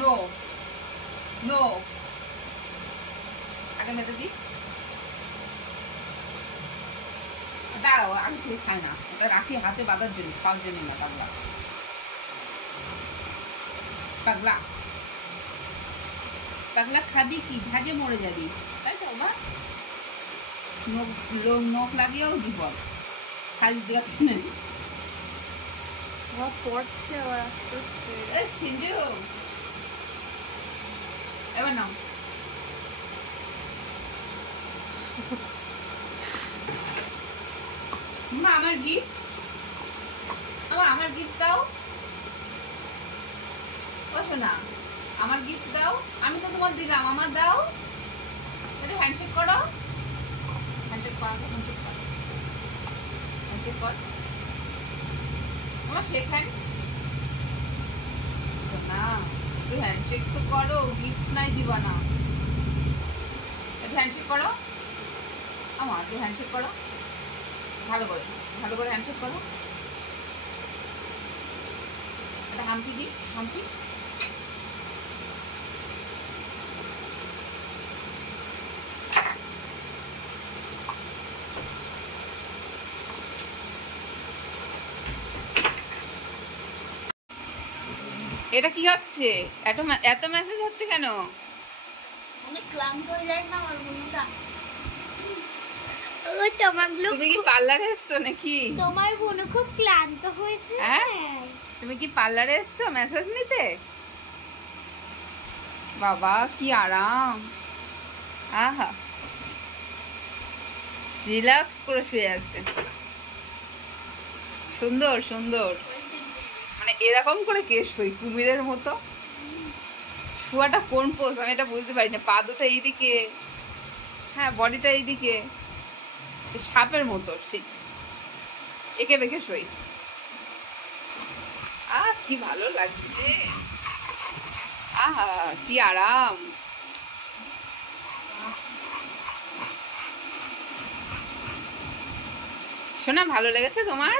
No no, আগে মেতে দি। দাঁড়াও, আগে থেকে খাই না, এটা রাখি হাতে বাঁধার জন্য, খাওয়ার জন্য না। পাগলা পাগলা পাগলা, খাবি কি? ঝাঁজে মরে যাবি, তাই তো বা? নখ লাগিয়েও বিপদ, খালি দিচ্ছি না। পড়ছে আবার আস্তে আস্তে। সিন্ধু, এবার নাও। মা আমার গিফট, আমার গিফট দাও। ও শোনা, আমার গিফট দাও। আমি তো তোমার দিলাম, আমার দাও। এটা হ্যান্ডশেক করো, হ্যান্ডশেক কর, আগে হ্যান্ডশেক কর, হ্যান্ডশেক কর। আমার শেক হ্যান্ড। শোনা, একটু হ্যান্ডশেক তো করো, গিফট নাই দিবা না। একটু হ্যান্ডশেক করো, আমার একটু হ্যান্ডশেক করো, ভালো করে, ভালো করে হ্যান্ডশেক করো। একটা হাম্পি দি, হাম্পি। এটা কি হচ্ছে? এত মেসেজ হচ্ছে কেন? অনেক ক্লান্ত হয়ে যায় না আমার বোনটা। ওই তোমার তুমি কি পার্লারে এসছো নাকি? তোমার বোন খুব ক্লান্ত হয়েছে। হ্যাঁ, তুমি কি পার্লারে এসছো মেসেজ নিতে? বাবা কি আরাম, আহা, রিল্যাক্স করে শুয়ে আছে। সুন্দর সুন্দর, মানে এরকম করে কে শুই কুমিরের মতো? শুয়াটা কোন পোজ আমি এটা বুঝতে পারি না। পা দুটো এইদিকে, হ্যাঁ বডিটা এইদিকে, সাপের মতো ঠিক একে বেঁকে শুই। কি ভালো লাগছে, আহা কি আরাম। শোনা, ভালো লেগেছে তোমার?